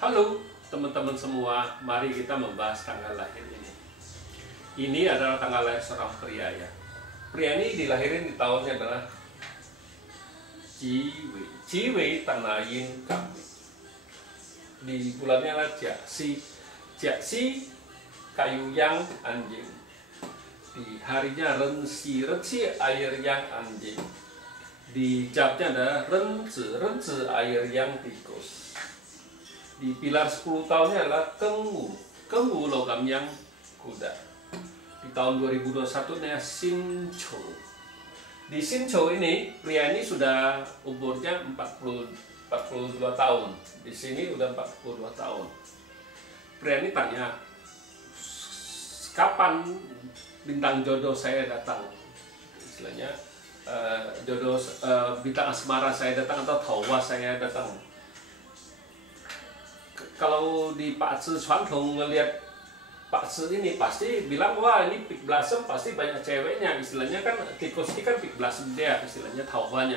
Halo teman-teman semua, mari kita membahas tanggal lahir ini. Ini adalah tanggal lahir seorang pria ya. Pria ini dilahirin di tahunnya adalah Jiwei Tanayin Kami. Di bulannya adalah Jiaxi kayu yang anjing. Di harinya Rensi air yang anjing. Di jamnya ada Renzi air yang tikus. Di pilar 10 tahunnya adalah Kengwu logam yang kuda. Di tahun 2021 nya Sincho. Di Sincho ini pria ini sudah umurnya 42 tahun. Di sini udah 42 tahun. Pria ini tanya, kapan bintang jodoh saya datang? Istilahnya jodoh bintang asmara saya datang atau tawa saya datang. Kalau di Pak Ci Chuantong ngelihat Pak Ci ini pasti bilang, wah ini Peak Blossom pasti banyak ceweknya. Istilahnya kan tikus ini kan Peak Blossom dia, istilahnya taubannya.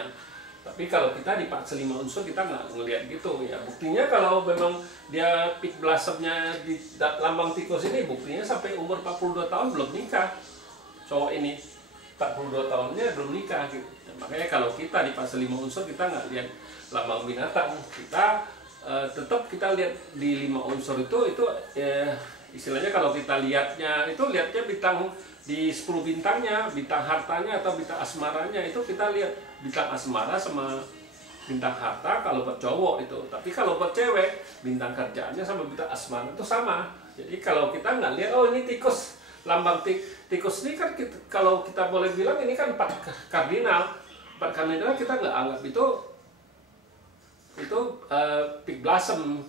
Tapi kalau kita di Pak Ci 5 unsur kita nggak ngelihat gitu ya. Buktinya kalau memang dia Peak Blossomnya di lambang tikus ini, buktinya sampai umur 42 tahun belum nikah. Cowok ini 42 tahunnya belum nikah gitu. Makanya kalau kita di Pak Ci 5 unsur kita nggak lihat lambang binatang, kita tetap kita lihat di 5 unsur itu istilahnya kalau kita lihatnya bintang di 10 bintangnya, bintang hartanya atau bintang asmaranya itu kita lihat bintang asmara sama bintang harta kalau buat cowok itu. Tapi kalau buat cewek bintang kerjaannya sama bintang asmara itu sama. Jadi kalau kita nggak lihat, oh ini tikus, lambang tikus ini kan kalau kita boleh bilang ini kan 4 kardinal kita nggak anggap itu Peak Blossom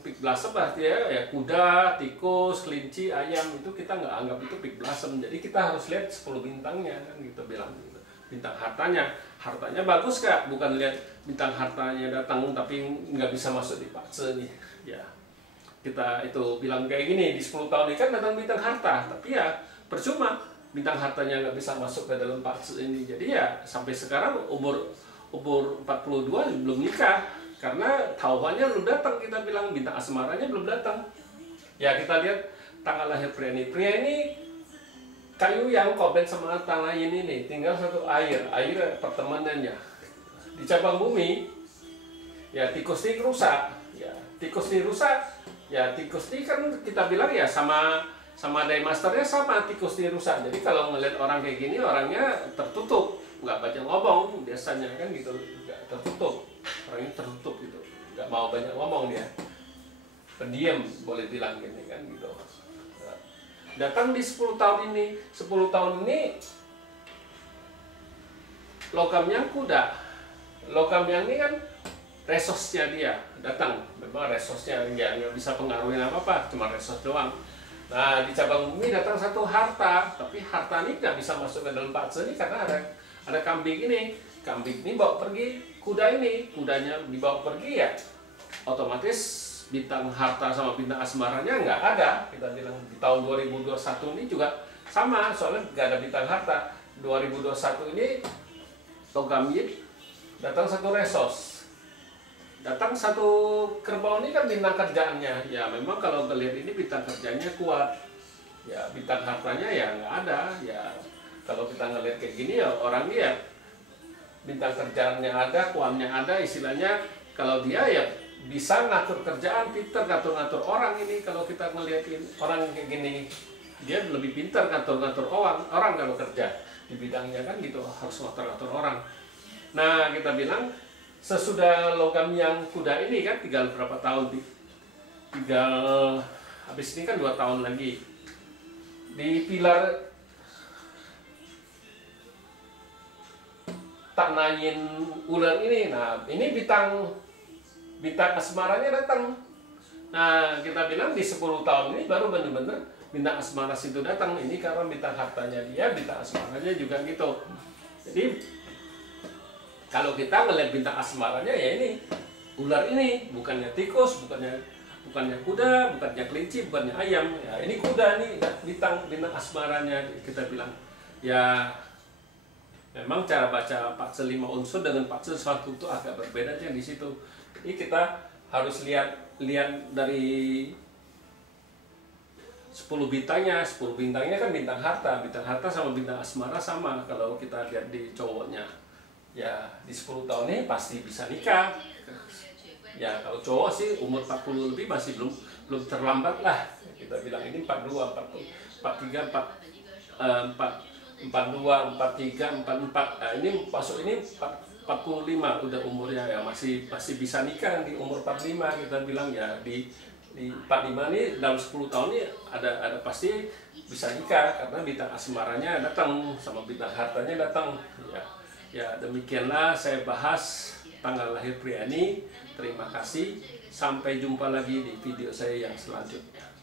artinya ya kuda, tikus, kelinci, ayam itu kita nggak anggap itu Peak Blossom. Jadi kita harus lihat 10 bintangnya kan gitu bilang gitu. Bintang hartanya bagus kak, bukan lihat bintang hartanya datang tapi nggak bisa masuk di Pak Ci nih ya. Kita itu bilang kayak gini, di 10 tahun ini kan datang bintang harta, tapi ya percuma bintang hartanya nggak bisa masuk ke dalam Pak Ci ini. Jadi ya sampai sekarang umur 42 belum nikah. Karena taubannya belum datang, kita bilang bintang asmaranya belum datang. Ya kita lihat tanggal lahir pria ini. Pria ini kayu yang koben sama tanah ini tinggal satu air pertemanannya. Di cabang bumi, ya tikus ini rusak. Ya tikus ini kan kita bilang ya sama Day Masternya sama tikus ini rusak. Jadi kalau ngelihat orang kayak gini orangnya tertutup, nggak banyak ngomong biasanya kan gitu, nggak tertutup. Orangnya tertutup gitu, nggak mau banyak ngomong dia, pendiam boleh bilang gini kan gitu. Datang di 10 tahun ini logamnya kuda, logam yang ini kan resosnya dia datang, memang resosnya nggak bisa pengaruhin apa-apa, cuma resos doang. Nah di cabang bumi datang satu harta, tapi harta ini nggak bisa masuk ke dalam Pak Ci ini karena ada kambing ini. Kambing ini bawa pergi kuda ini, kudanya dibawa pergi ya otomatis bintang harta sama bintang asmaranya nggak ada. Kita bilang di tahun 2021 ini juga sama, soalnya nggak ada bintang harta. 2021 ini Togamit datang satu resos, datang satu kerbau ini kan bintang kerjaannya. Ya memang kalau terlihat ini bintang kerjanya kuat, ya bintang hartanya ya nggak ada. Ya kalau kita ngelihat kayak gini ya orang dia bintang kerjaannya ada, kuannya ada, istilahnya kalau dia ya bisa ngatur kerjaan, pintar ngatur-ngatur orang ini. Kalau kita ngeliatin orang kayak gini, dia lebih pintar ngatur-ngatur orang kalau kerja di bidangnya kan gitu, harus ngatur-ngatur orang. Nah kita bilang sesudah logam yang kuda ini kan tinggal berapa tahun, tinggal habis ini kan 2 tahun lagi di pilar Tanayin ular ini. Nah ini bintang asmaranya datang. Nah kita bilang di 10 tahun ini baru benar-benar bintang asmara situ datang. Ini karena bintang hartanya dia, bintang asmaranya juga gitu. Jadi kalau kita ngelihat bintang asmaranya ya ini ular ini, bukannya tikus, bukannya kuda, bukannya kelinci, bukannya ayam. Ya ini kuda nih, bintang asmaranya kita bilang. Ya memang cara baca Pak Ci 5 unsur dengan Pak Ci 1 itu agak berbeda aja di situ. Jadi kita harus lihat lihat dari 10 bintangnya kan bintang harta sama bintang asmara sama. Kalau kita lihat di cowoknya, ya di 10 tahun ini pasti bisa nikah. Ya kalau cowok sih umur 40 lebih masih belum terlambat lah. Kita bilang ini 42, 43, 42, 43, 44. Nah, ini masuk ini 45 udah umurnya, ya masih bisa nikah di umur 45. Kita bilang ya di 45 ini dalam 10 tahun ini ada pasti bisa nikah, karena bintang asmaranya datang sama bintang hartanya datang. Ya demikianlah saya bahas tanggal lahir pria ini. Terima kasih, sampai jumpa lagi di video saya yang selanjutnya.